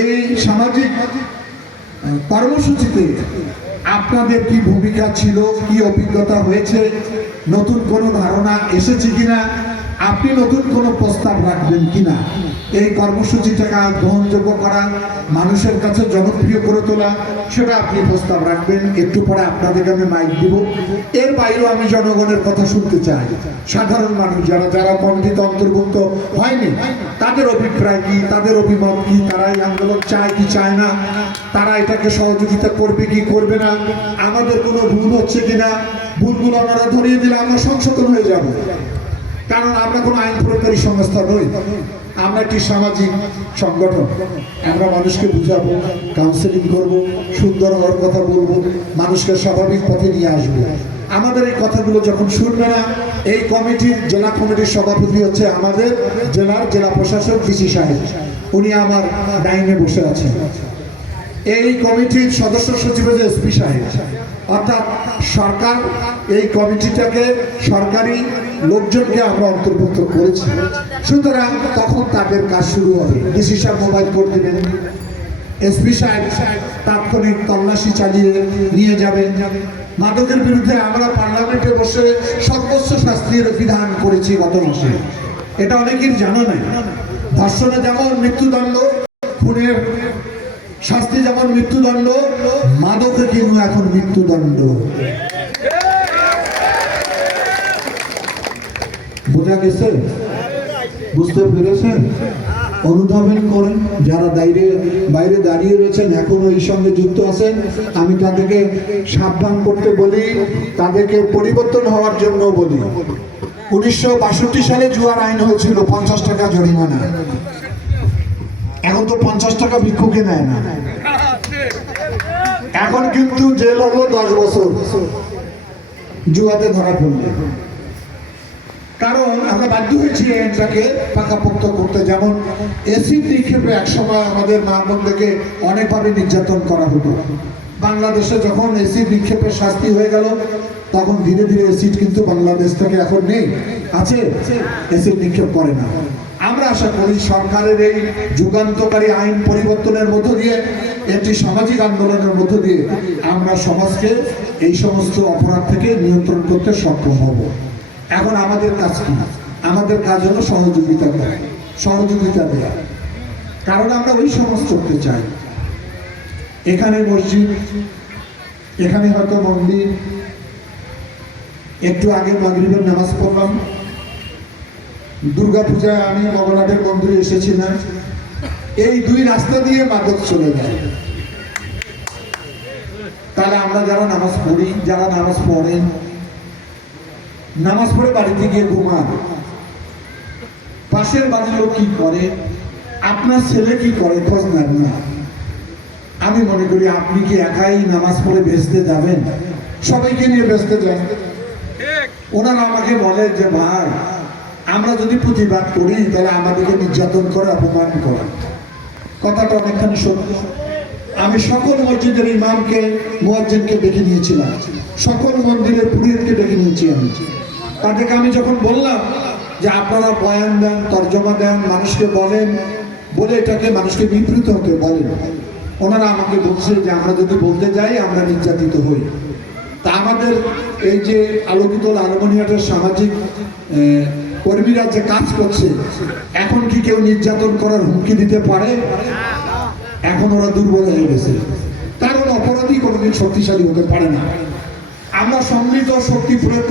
এই সামাজিক কর্মসূচিতে আপনাদের কি ভূমিকা ছিল, কি অভিজ্ঞতা হয়েছে, নতুন কোনো ধারণা এসেছে কিনা, আপনি নতুন কোনো প্রস্তাব রাখবেন কিনা, এই কর্মসূচিটাকে গ্রহণযোগ্য করা, মানুষের কাছে জনপ্রিয় করে তোলা, সেটা আপনি প্রস্তাব রাখবেন। একটু পরে আপনাদেরকে আমি মাইক দিব। এর বাইরেও আমি জনগণের কথা শুনতে চাই। সাধারণ মানুষ যারা যারা কমিটিতে অন্তর্ভুক্ত হয়নি, তাদের অভিপ্রায় কি, তাদের অভিমত কি, তারা এই আন্দোলন চায় কি চায় না, তারা এটাকে সহযোগিতা করবে কি করবে না, আমাদের কোনো ভুল হচ্ছে কিনা, ভুলগুলো আমরা ধরিয়ে দিলে আমরা সংশোধন হয়ে যাব। কারণ আমরা কোনো আইন প্রয়োগকারী সংস্থা নই, আমরা একটি সামাজিক সংগঠন। আমরা মানুষকে বুঝাবো, কাউন্সেলিং করব, সুন্দর হওয়ার কথা বলবো, মানুষকে স্বাভাবিক পথে নিয়ে আসবো। আমাদের এই কথাগুলো যখন শুনবে না, এই কমিটির জেলা কমিটির সভাপতি হচ্ছে আমাদের জেলা প্রশাসক ডিসি সাহেব, উনি আমার ডাইনে বসে আছেন। এই কমিটির সদস্য সচিব হচ্ছে এসপি সাহেব, অর্থাৎ সরকার এই কমিটিটাকে সরকারি লোকজনকে আমরা অন্তর্ভুক্ত করেছি। সুতরাং তখন তাদের কাজ শুরু হবে। ডিসি সাহেব মোবাইল কোড দেবেন, এসপি সাহেব তাৎক্ষণিক তল্লাশি চালিয়ে নিয়ে যাবেন। মাদকের বিরুদ্ধে আমরা পার্লামেন্টে বসে সর্বোচ্চ শাস্তির বিধান করেছি গত মাসে, এটা অনেকেই জানা নাই। ধর্ষণে যেমন মৃত্যুদণ্ড, খুনের শাস্তি যেমন মৃত্যুদণ্ড, মাদকে কিন্তু এখন মৃত্যুদণ্ড। বোঝা গেছে? বুঝতে পেরেছেন? অনুধাবন করেন। যারা বাইরে দাঁড়িয়ে রয়েছেন, এখনো এই সঙ্গে যুক্ত আছেন, আমি তাদেরকে সাবধান করতে বলি, তাদেরকে পরিবর্তন হওয়ার জন্য বলি। 1962 সালে জুয়ার আইন হয়েছিল, 50 টাকা জরিমানা। এখন তো 50 টাকা ভিক্ষুকে নেয় না, এখন কিন্তু জেল হলো 10 বছর জুয়াতে ধরা পড়লে। কারণ আমরা বাধ্য হয়েছি এটাকে পাকাপোক্ত করতে। যেমন এসিড নিক্ষেপে একসময় আমাদের মা বোনদেরকে অনেকভাবে নির্যাতন করা হতো। বাংলাদেশে যখন এসিড নিক্ষেপের শাস্তি হয়ে গেল, তখন ধীরে ধীরে এসিড কিন্তু বাংলাদেশ থেকে এখন নেই, আছে, এসিড নিক্ষেপ করে না। আমরা আশা করি সরকারের এই যুগান্তকারী আইন পরিবর্তনের মধ্য দিয়ে, একটি সামাজিক আন্দোলনের মধ্য দিয়ে আমরা সমাজকে এই সমস্ত অপরাধ থেকে নিয়ন্ত্রণ করতে সক্ষম হব। এখন আমাদের কাজ কি? আমাদের কাজ হলো সহযোগিতা দেওয়া। কারণ আমরা ওই সমাজ করতে চাই। এখানে মসজিদ, এখানে হয়তো মন্দির, একটু আগে মাগরিবের নামাজ পড়লাম। দুর্গাপূজায় আমি মগনাথের মন্দিরে এসেছি না, এই দুই রাস্তা দিয়ে মাদক চলে যায়। তাহলে আমরা যারা নামাজ পড়ি, যারা নামাজ পড়েন, নামাজ পড়ে বাড়িতে গিয়ে ঘুমান, পাশের বাড়ির লোক কি করে, আপনার ছেলে কি করে, খোঁজ নেন না। আমি মনে করি আপনি কি একাই নামাজ পড়ে বেচতে যাবেন? সবাইকে নিয়ে বেচতে যান। ওনারা আমাকে বলে যে ভাই, আমরা যদি প্রতিবাদ করি তাহলে আমাদেরকে নির্যাতন করে, অপমান করে। কথাটা অনেকখানি সত্য। আমি সকল মসজিদের ইমামকে, মুয়াজ্জিনকে ডেকে নিয়েছিলাম, সকল মন্দিরের পুরোহিতকে ডেকে নিয়েছি। তাদেরকে আমি যখন বললাম যে আপনারা বয়ান দেন, তর্জমা দেন, মানুষকে বলেন, বলে এটাকে মানুষকে বিবৃত হতে বলেন, ওনারা আমাকে বলছে যে আমরা যদি বলতে যাই আমরা নির্যাতিত হই। তা আমাদের এই যে আলোকিত লালমনিরহাটের সামাজিক কর্মীরা যে কাজ করছে, এখন কি কেউ নির্যাতন করার হুমকি দিতে পারে? এখন ওরা দুর্বল হয়ে গেছে। কারণ অপরাধী কোনোদিন শক্তিশালী হতে পারে না। আমরা সম্মিলিত শক্তি প্রয়োগ